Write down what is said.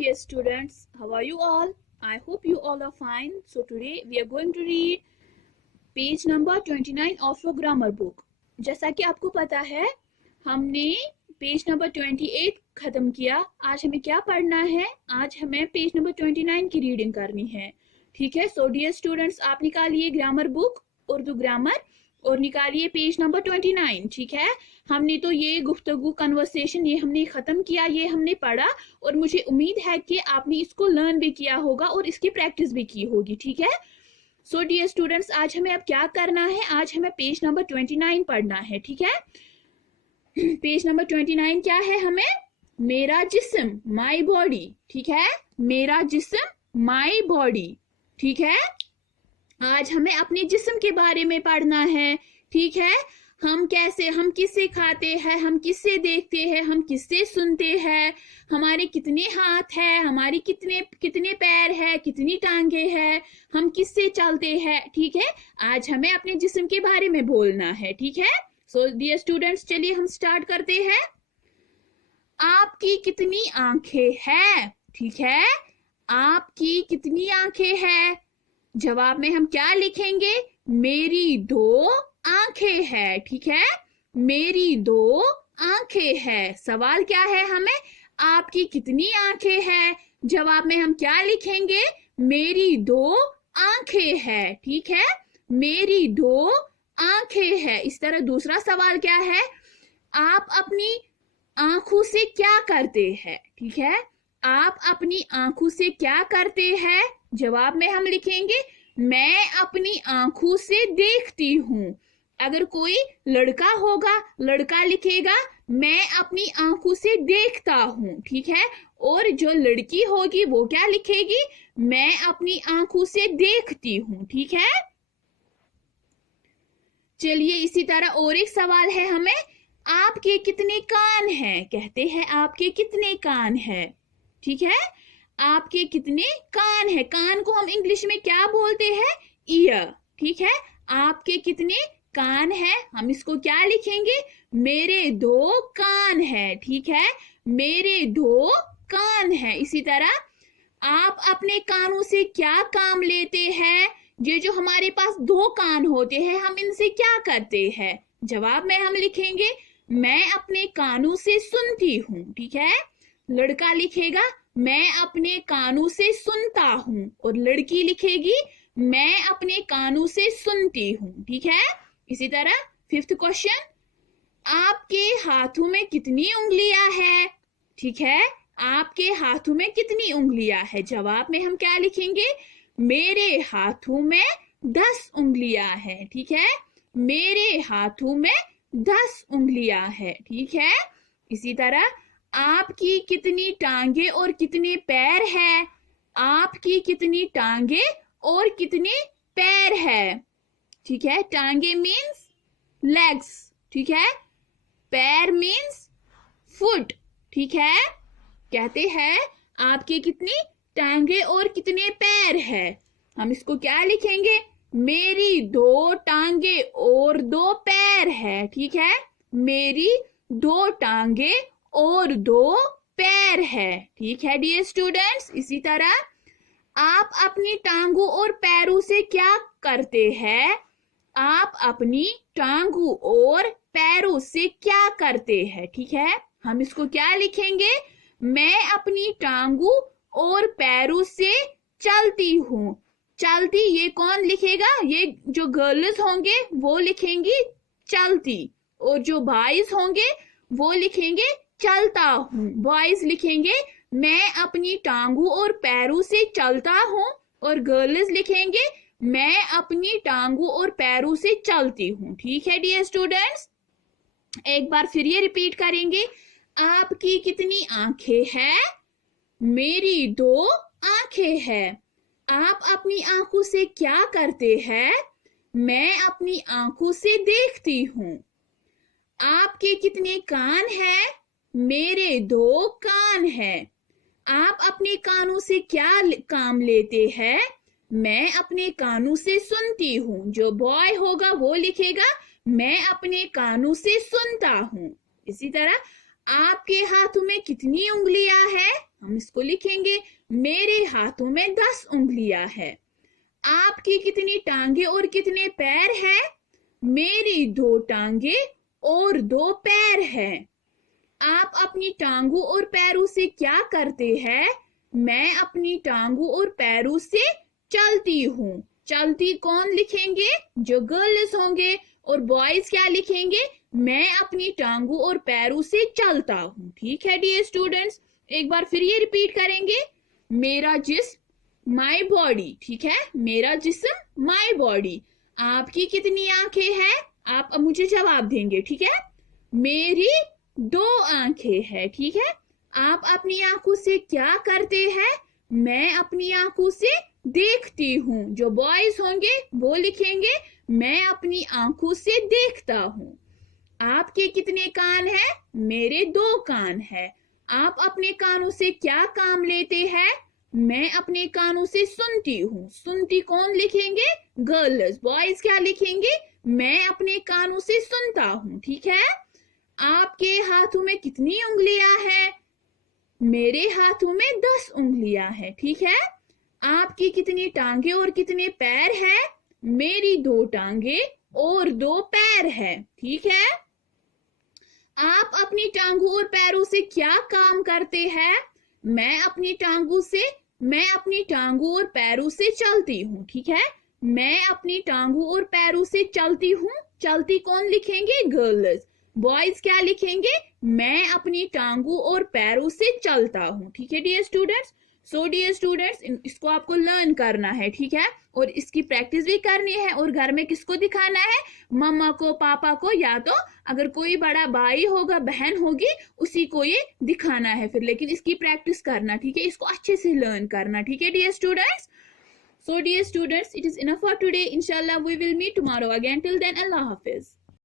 dear students, how are you all? I hope you all are fine. So today we are going to read page number 29 of your grammar book. जैसा कि आपको पता है हमने page number 28 खत्म किया. आज हमें क्या पढ़ना है? आज हमें पेज नंबर 29 की रीडिंग करनी है. ठीक है. सो डियर स्टूडेंट्स, आप निकालिए ग्रामर बुक, उर्दू ग्रामर, और निकालिए पेज नंबर 29. ठीक है. हमने तो ये गुफ्तगू कन्वर्सेशन ये हमने खत्म किया, ये हमने पढ़ा, और मुझे उम्मीद है कि आपने इसको लर्न भी किया होगा और इसकी प्रैक्टिस भी की होगी. ठीक है. सो डियर स्टूडेंट्स, आज हमें अब क्या करना है? आज हमें पेज नंबर 29 पढ़ना है. ठीक है. पेज नंबर 29 क्या है? हमें मेरा जिस्म, माई बॉडी. ठीक है. मेरा जिस्म, माई बॉडी. ठीक है. आज हमें अपने जिस्म के बारे में पढ़ना है. ठीक है. हम किससे खाते हैं, हम किससे देखते हैं, हम किससे सुनते हैं, हमारे कितने हाथ हैं, हमारी कितने पैर है, कितनी टांगे हैं, हम किससे चलते हैं. ठीक है. आज हमें अपने जिस्म के बारे में बोलना है. ठीक है. सो डियर स्टूडेंट्स, चलिए हम स्टार्ट करते हैं. आपकी कितनी आंखें हैं? ठीक है. आपकी कितनी आंखें हैं? जवाब में हम क्या लिखेंगे? मेरी 2 आंखें हैं. ठीक है. मेरी 2 आंखें हैं. सवाल क्या है हमें? आपकी कितनी आंखें हैं? जवाब में हम क्या लिखेंगे? मेरी 2 आंखें हैं. ठीक है. मेरी 2 आंखें हैं. इस तरह दूसरा सवाल क्या है? आप अपनी आंखों से क्या करते हैं? ठीक है. आप अपनी आंखों से क्या करते हैं? जवाब में हम लिखेंगे मैं अपनी आंखों से देखती हूँ. अगर कोई लड़का होगा, लड़का लिखेगा मैं अपनी आंखों से देखता हूँ. ठीक है. और जो लड़की होगी वो क्या लिखेगी? मैं अपनी आंखों से देखती हूँ. ठीक है. चलिए इसी तरह और एक सवाल है हमें, आपके कितने कान हैं? कहते हैं आपके कितने कान हैं. ठीक है. आपके कितने कान हैं? कान को हम इंग्लिश में क्या बोलते हैं? ईयर. ठीक है. आपके कितने कान हैं? हम इसको क्या लिखेंगे? मेरे 2 कान हैं. ठीक है. मेरे 2 कान हैं. इसी तरह आप अपने कानों से क्या काम लेते हैं? ये जो हमारे पास 2 कान होते हैं, हम इनसे क्या करते हैं? जवाब में हम लिखेंगे मैं अपने कानों से सुनती हूँ. ठीक है. लड़का लिखेगा मैं अपने कानों से सुनता हूँ, और लड़की लिखेगी मैं अपने कानों से सुनती हूँ. ठीक है. इसी तरह 5th क्वेश्चन, आपके हाथों में कितनी उंगलियां हैं? ठीक है. आपके हाथों में कितनी उंगलियां हैं? जवाब में हम क्या लिखेंगे? मेरे हाथों में 10 उंगलियां हैं. ठीक है. मेरे हाथों में 10 उंगलियां हैं. ठीक है. इसी तरह आपकी कितनी टांगे और कितने पैर है? आपकी कितनी टांगे और कितने पैर है? ठीक है. टांगे मीन्स लेग्स. ठीक है. पैर मीन्स फुट. ठीक है. कहते हैं आपके कितनी टांगे और कितने पैर है? हम इसको क्या लिखेंगे? मेरी 2 टांगे और 2 पैर है. ठीक है. मेरी 2 टांगे और 2 पैर है. ठीक है डियर स्टूडेंट्स. इसी तरह आप अपनी टांगों और पैरों से क्या करते हैं? आप अपनी टांगों और पैरों से क्या करते हैं? ठीक है. हम इसको क्या लिखेंगे? मैं अपनी टांगों और पैरों से चलती हूँ. चलती ये कौन लिखेगा? ये जो गर्ल्स होंगे वो लिखेंगी चलती, और जो बॉयज होंगे वो लिखेंगे चलता हूँ. बॉयज लिखेंगे मैं अपनी टांगों और पैरों से चलता हूँ, और गर्ल्स लिखेंगे मैं अपनी टांगों और पैरों से चलती हूँ. ठीक है डियर स्टूडेंट्स. एक बार फिर ये रिपीट करेंगे. आपकी कितनी आंखें हैं? मेरी 2 आंखें हैं. आप अपनी आंखों से क्या करते हैं? मैं अपनी आंखों से देखती हूँ. आपके कितने कान हैं? मेरे 2 कान हैं. आप अपने कानों से क्या काम लेते हैं? मैं अपने कानों से सुनती हूँ. जो बॉय होगा वो लिखेगा मैं अपने कानों से सुनता हूँ. इसी तरह आपके हाथों में कितनी उंगलियां हैं? हम इसको लिखेंगे मेरे हाथों में 10 उंगलियां है। आपकी कितनी टांगे और कितने पैर है? मेरी 2 टांगे और 2 पैर है। आप अपनी टांगों और पैरों से क्या करते हैं? मैं अपनी टांगों और पैरों से चलती हूँ। चलती कौन लिखेंगे? जो गर्ल्स होंगे। और बॉयज क्या लिखेंगे? मैं अपनी टांगों और पैरों से चलता हूँ। ठीक है डियर स्टूडेंट्स, एक बार फिर ये रिपीट करेंगे। मेरा जिस्म माई बॉडी, ठीक है, मेरा जिस्म माई बॉडी। आपकी कितनी आंखें हैं? आप अब मुझे जवाब देंगे, ठीक है। मेरी 2 आंखें हैं, ठीक है। आप अपनी आंखों से क्या करते हैं? मैं अपनी आंखों से देखती हूँ। जो बॉयज होंगे वो लिखेंगे मैं अपनी आंखों से देखता हूँ। आपके कितने कान हैं? मेरे 2 कान हैं। आप अपने कानों से क्या काम लेते हैं? मैं अपने कानों से सुनती हूँ। सुनती कौन लिखेंगे? गर्ल्स। बॉयज क्या लिखेंगे? मैं अपने कानों से सुनता हूँ। ठीक है। आपके हाथों में कितनी उंगलियां हैं? मेरे हाथों में 10 उंगलियां हैं। ठीक है। आपकी कितनी टांगे और कितने पैर हैं? मेरी 2 टांगे और 2 पैर है। ठीक है। आप अपनी टांगों और पैरों से क्या काम करते हैं? मैं अपनी टांगों और पैरों से चलती हूँ। ठीक है। मैं अपनी टांगों और पैरों से चलती हूँ। चलती कौन लिखेंगे? गर्ल्स। बॉयज क्या लिखेंगे? मैं अपनी टांगों और पैरों से चलता हूँ। ठीक है dear students. So dear students, इसको आपको लर्न करना है। ठीक है। और इसकी प्रैक्टिस भी करनी है। और घर में किसको दिखाना है? मम्मा को, पापा को, या तो अगर कोई बड़ा भाई होगा, बहन होगी, उसी को ये दिखाना है फिर। लेकिन इसकी प्रैक्टिस करना, ठीक है, इसको अच्छे से लर्न करना। ठीक है dear students. So dear students, it is enough for today. Inshallah we will meet tomorrow again. Till then, Allah Hafiz.